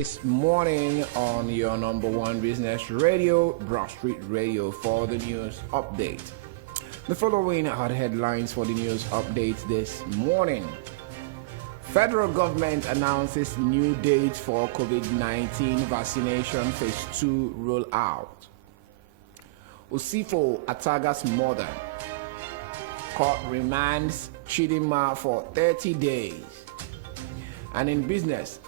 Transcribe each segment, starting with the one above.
this morning on your number one business radio, Broadstreet Radio, for the news update. The following are the headlines for the news update this morning. Federal government announces new date for COVID-19 vaccination phase 2 rollout. Osifo Ataga's mother. Court remands Chidinma for 30 days. And in business,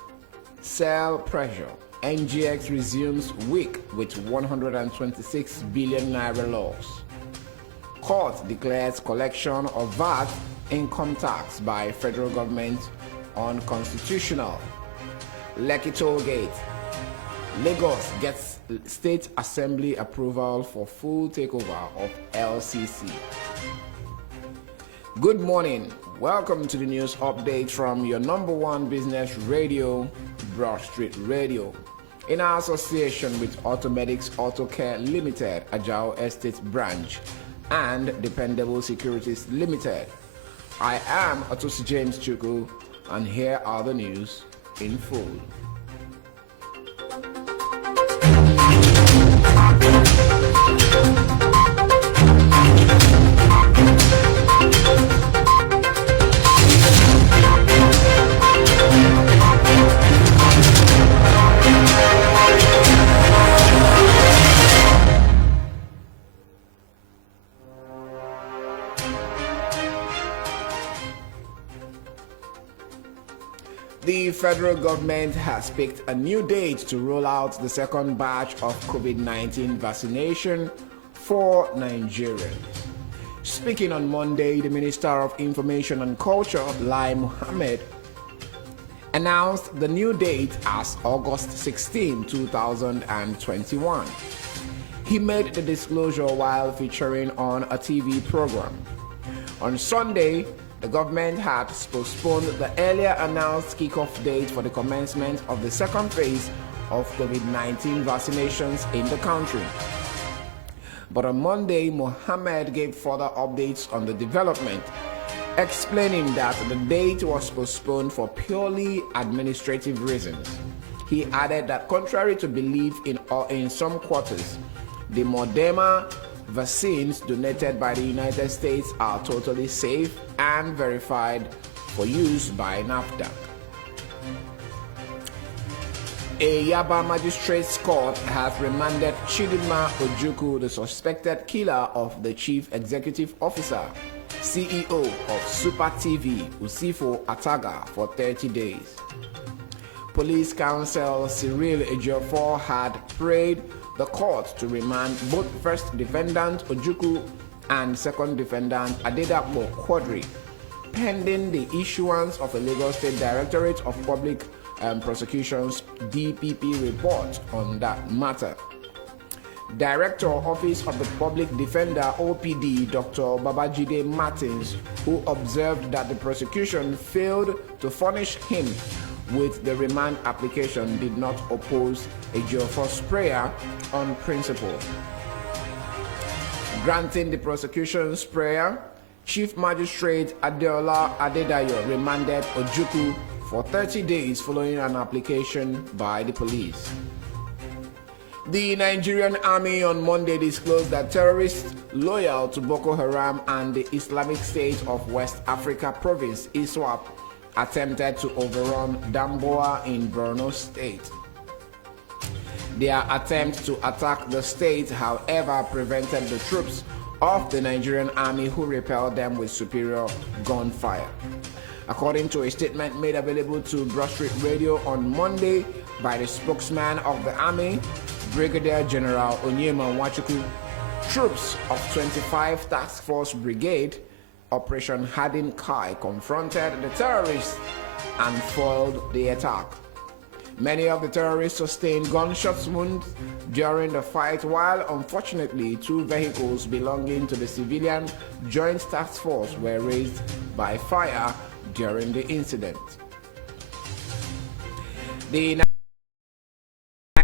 sell pressure. NGX resumes week with 126 billion naira loss. Court declares collection of VAT income tax by federal government unconstitutional. Lekki Toll Gate. Lagos gets state assembly approval for full takeover of LCC. Good morning. Welcome to the news update from your number one business radio, Broadstreet Radio, in association with Automedics Auto Care Limited, Ajao Estate Branch, and Dependable Securities Limited. I am Atosi James Chuku, and here are the news in full. The federal government has picked a new date to roll out the second batch of COVID-19 vaccination for Nigerians. Speaking on Monday, the Minister of Information and Culture, Lai Mohammed, announced the new date as August 16, 2021. He made the disclosure while featuring on a TV program. On Sunday, the government had postponed the earlier announced kickoff date for the commencement of the second phase of COVID-19 vaccinations in the country. But on Monday, Mohammed gave further updates on the development, explaining that the date was postponed for purely administrative reasons. He added that contrary to belief in some quarters, the Moderna vaccines donated by the United States are totally safe and verified for use by NAFDAC. A Yaba Magistrates Court has remanded Chidinma Ojukwu, the suspected killer of the Chief Executive Officer, CEO of Super TV, Osifo Ataga, for 30 days. Police Counsel Cyril Ejiofor had prayed the court to remand both first defendant Ojukwu and second defendant Adedapo Quadri, pending the issuance of a Lagos State Directorate of Public Prosecutions DPP report on that matter. Director Office of the Public Defender OPD Dr. Babajide Martins, who observed that the prosecution failed to furnish him with the remand application, did not oppose Ejiofor's prayer on principle. Granting the prosecution's prayer, Chief Magistrate Adeola Adedayo remanded Ojukwu for 30 days following an application by the police. The Nigerian Army on Monday disclosed that terrorists loyal to Boko Haram and the Islamic State of West Africa Province, ISWAP, attempted to overrun Damboa in Borno State. Their attempt to attack the state, however, prevented the troops of the Nigerian Army, who repelled them with superior gunfire. According to a statement made available to Broadstreet Radio on Monday by the spokesman of the Army, Brigadier General Onyema Nwachukwu, troops of 25 Task Force Brigade Operation Hardin Kai confronted the terrorists and foiled the attack. Many of the terrorists sustained gunshot wounds during the fight, while unfortunately 2 vehicles belonging to the civilian Joint Task Force were razed by fire during the incident. The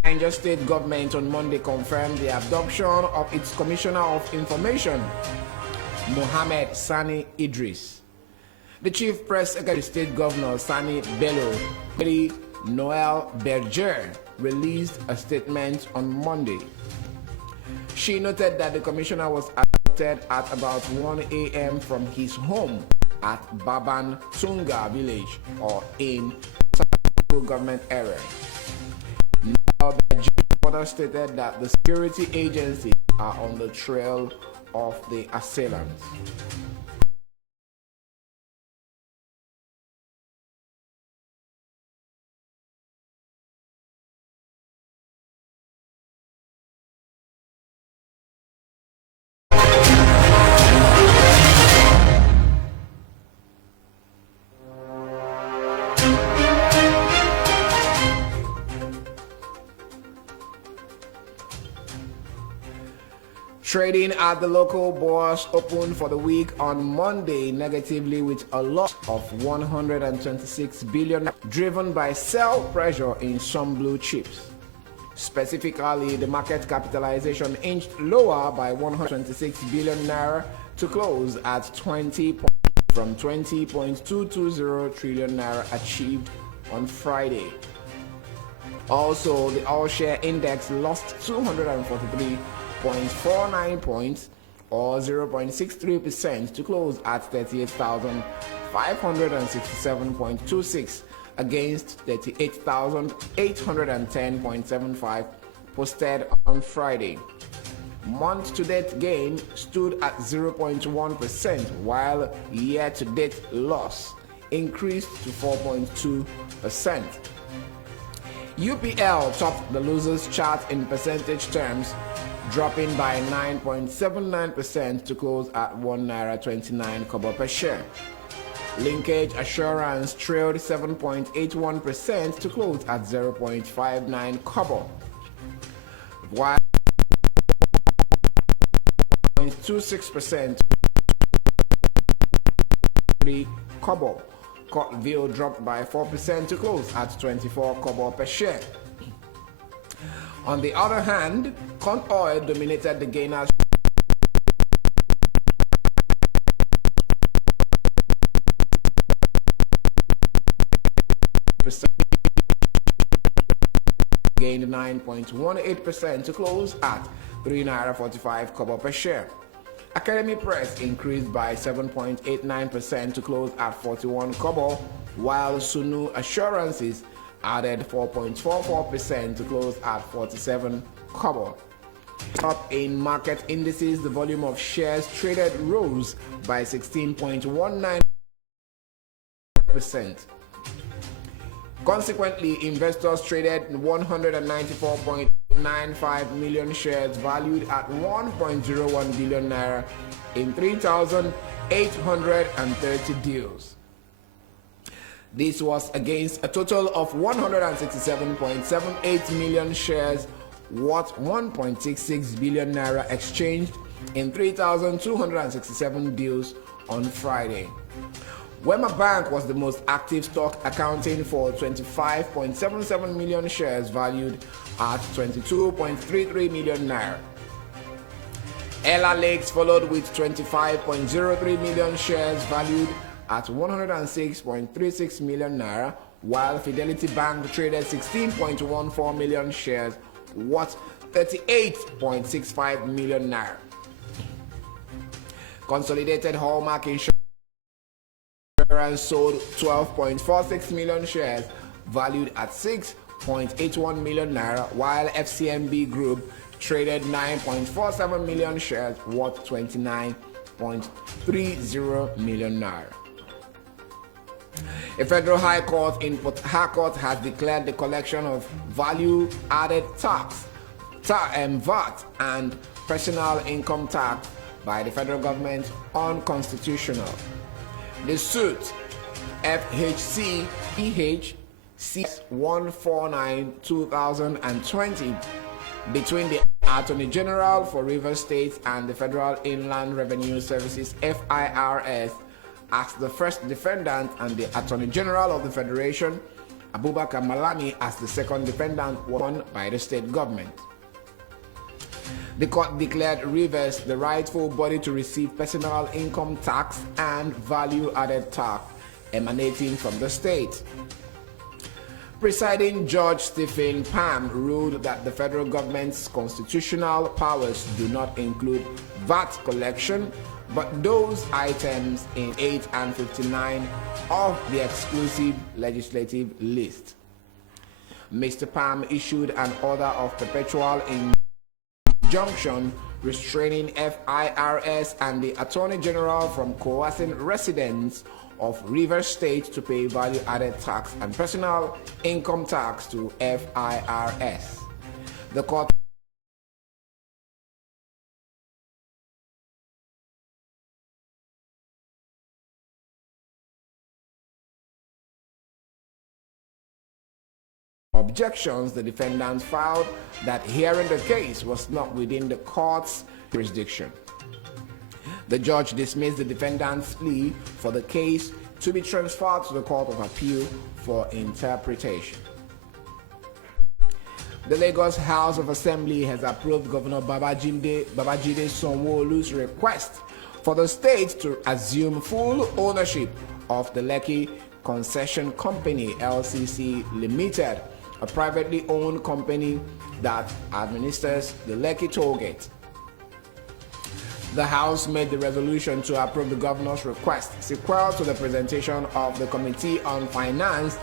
Niger State government on Monday confirmed the abduction of its Commissioner of Information, Mohammed Sani Idris. The Chief Press Secretary State Governor Sani Bello Noel Berger, released a statement on Monday. She noted that the commissioner was abducted at about 1 a.m. from his home at Baban Tunga village or in government area. Noel Berger further stated that the security agencies are on the trail of the assailants. Trading at the local bourse opened for the week on Monday negatively with a loss of 126 billion, driven by sell pressure in some blue chips. Specifically, the market capitalization inched lower by 126 billion naira to close at 20 from 20.220 trillion naira achieved on Friday. Also, the all-share index lost 243.49 points or 0.63% to close at 38,567.26 against 38,810.75 posted on Friday. Month-to-date gain stood at 0.1%, while year-to-date loss increased to 4.2%. UPL topped the losers chart in percentage terms, dropping by 9.79% to close at 1 naira 29 kobo per share. Linkage Assurance trailed 7.81% to close at 0.59 kobo, while 0.26% 3 kobo. Cotville dropped by 4% to close at 24 kobo per share. On the other hand, corn oil dominated the gainers, gained 9.18% to close at 3 naira 45 kobo per share. Academy Press increased by 7.89% to close at 41 kobo, while Sunu Assurances added 4.44% to close at 47 kobo. Up in market indices, the volume of shares traded rose by 16.19%. Consequently, investors traded 194.95 million shares valued at 1.01 billion naira in 3,830 deals. This was against a total of 167.78 million shares worth 1.66 billion naira exchanged in 3,267 deals on Friday. Wema Bank was the most active stock, accounting for 25.77 million shares valued at 22.33 million naira. Ella Lakes followed with 25.03 million shares valued at 106.36 million naira, while Fidelity Bank traded 16.14 million shares worth 38.65 million naira. Consolidated Hallmark Insurance sold 12.46 million shares valued at 6.81 million naira, while FCMB Group traded 9.47 million shares worth 29.30 million naira. A federal high court in Port Harcourt has declared the collection of value-added tax, VAT, and personal income tax by the federal government unconstitutional. The suit, FHC EH C149/2020, between the Attorney General for Rivers State and the Federal Inland Revenue Services FIRS as the first defendant, and the Attorney General of the Federation, Abubakar Malami, as the second defendant, won by the state government. The court declared Rivers the rightful body to receive personal income tax and value-added tax emanating from the state. Presiding Judge Stephen Pam ruled that the federal government's constitutional powers do not include VAT collection, but those items in 8 and 59 of the exclusive legislative list. Mr. Pam issued an order of perpetual injunction restraining FIRS and the Attorney General from coercing residents of Rivers State to pay value-added tax and personal income tax to FIRS. The court objections the defendants filed that hearing the case was not within the court's jurisdiction. The judge dismissed the defendant's plea for the case to be transferred to the Court of Appeal for interpretation. The Lagos House of Assembly has approved Governor Babajide Sanwo-Olu's request for the state to assume full ownership of the Lekki Concession Company LCC Limited, a privately owned company that administers the Lekki Tollgate. The House made the resolution to approve the governor's request sequel to the presentation of the Committee on Finance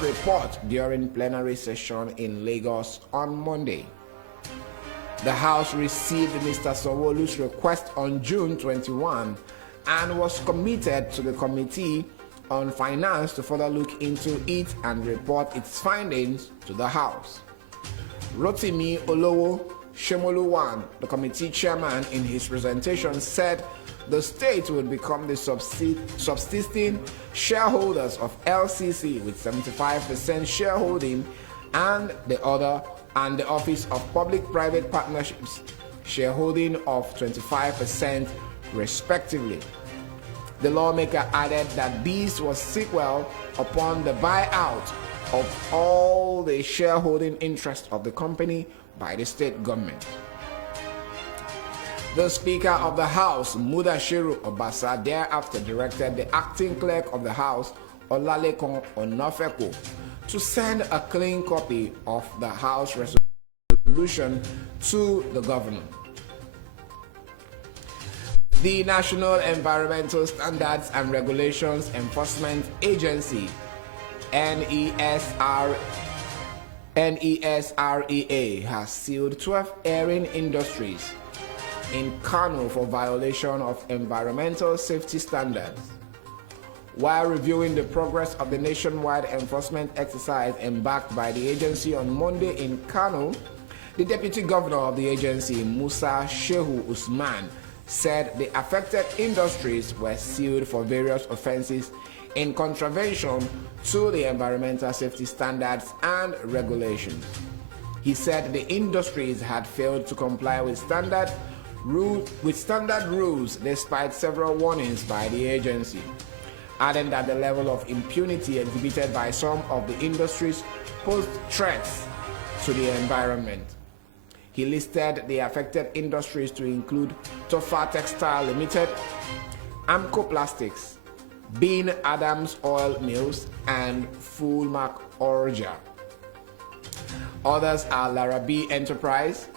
report during plenary session in Lagos on Monday. The House received Mr. Sanwo-Olu's request on June 21 and was committed to the Committee on Finance to further look into it and report its findings to the House. Rotimi Olowo Shemoluwan, the committee chairman, in his presentation said the state would become the subsisting shareholders of LCC with 75% shareholding and the Office of Public-Private Partnerships shareholding of 25% respectively. The lawmaker added that this was sequel upon the buyout of all the shareholding interest of the company by the state government. The Speaker of the House, Mudashiru Obasa, thereafter directed the acting clerk of the House, Olalekun Onofeko, to send a clean copy of the House resolution to the governor. The National Environmental Standards and Regulations Enforcement Agency, NESREA, has sued 12 airing industries in Kano for violation of environmental safety standards. While reviewing the progress of the nationwide enforcement exercise embarked by the agency on Monday in Kano, the deputy governor of the agency, Musa Shehu Usman, said the affected industries were sued for various offenses in contravention to the environmental safety standards and regulations. He said the industries had failed to comply with standard rules despite several warnings by the agency, adding that the level of impunity exhibited by some of the industries posed threats to the environment. He listed the affected industries to include Tofa Textile Limited, Amco Plastics, Bean Adams Oil Mills, and Fulmark Orja. Others are Larabi Enterprise,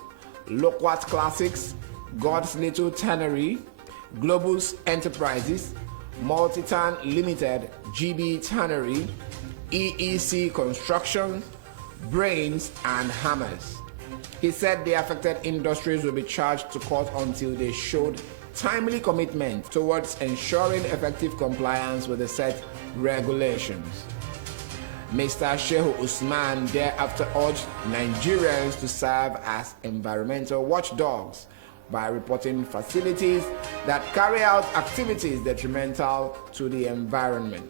Loquat Classics, God's Little Tannery, Globus Enterprises, Multitan Limited, GB Tannery, EEC Construction, Brains, and Hammers. He said the affected industries will be charged to court until they showed timely commitment towards ensuring effective compliance with the set regulations. Mr. Shehu Usman thereafter urged Nigerians to serve as environmental watchdogs by reporting facilities that carry out activities detrimental to the environment.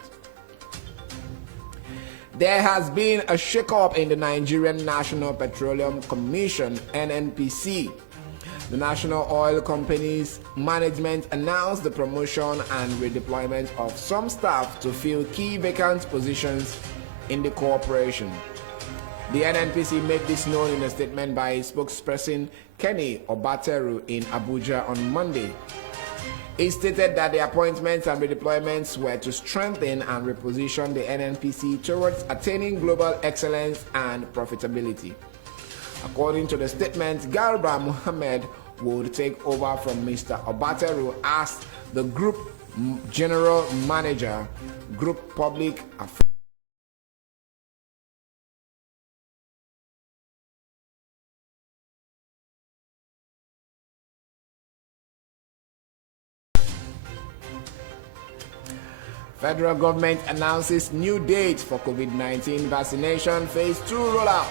There has been a shake-up in the Nigerian National Petroleum Commission, NNPC. The National Oil Company's management announced the promotion and redeployment of some staff to fill key vacant positions in the corporation. The NNPC made this known in a statement by spokesperson Kenny Obateru in Abuja on Monday. It stated that the appointments and redeployments were to strengthen and reposition the NNPC towards attaining global excellence and profitability. According to the statement, Garba Muhammad would take over from Mr. Obateru as the Group General Manager, Group Public Affairs. Federal government announces new date for COVID-19 vaccination phase 2 rollout.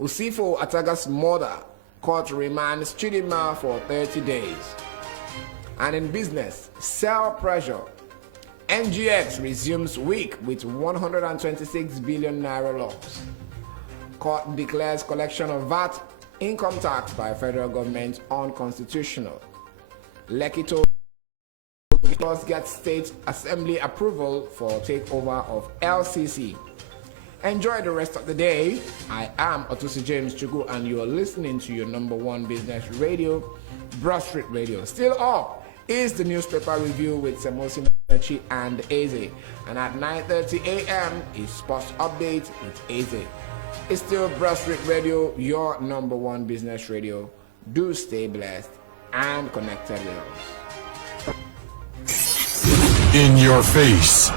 Usifo Ataga's mother court remands Chidinma for 30 days. And in business, sell pressure. NGX resumes week with 126 billion naira loss. Court declares collection of VAT income tax by federal government unconstitutional. Lekito gets state assembly approval for takeover of LCC. Enjoy the rest of the day. I am Otusi James Chuku and you are listening to your number one business radio, Broadstreet Radio. Still up is the newspaper review with Samosi Nachi and Eze. And at 9:30 a.m. is sports update with Eze. It's still Broadstreet Radio, your number one business radio. Do stay blessed and connected with us. In your face.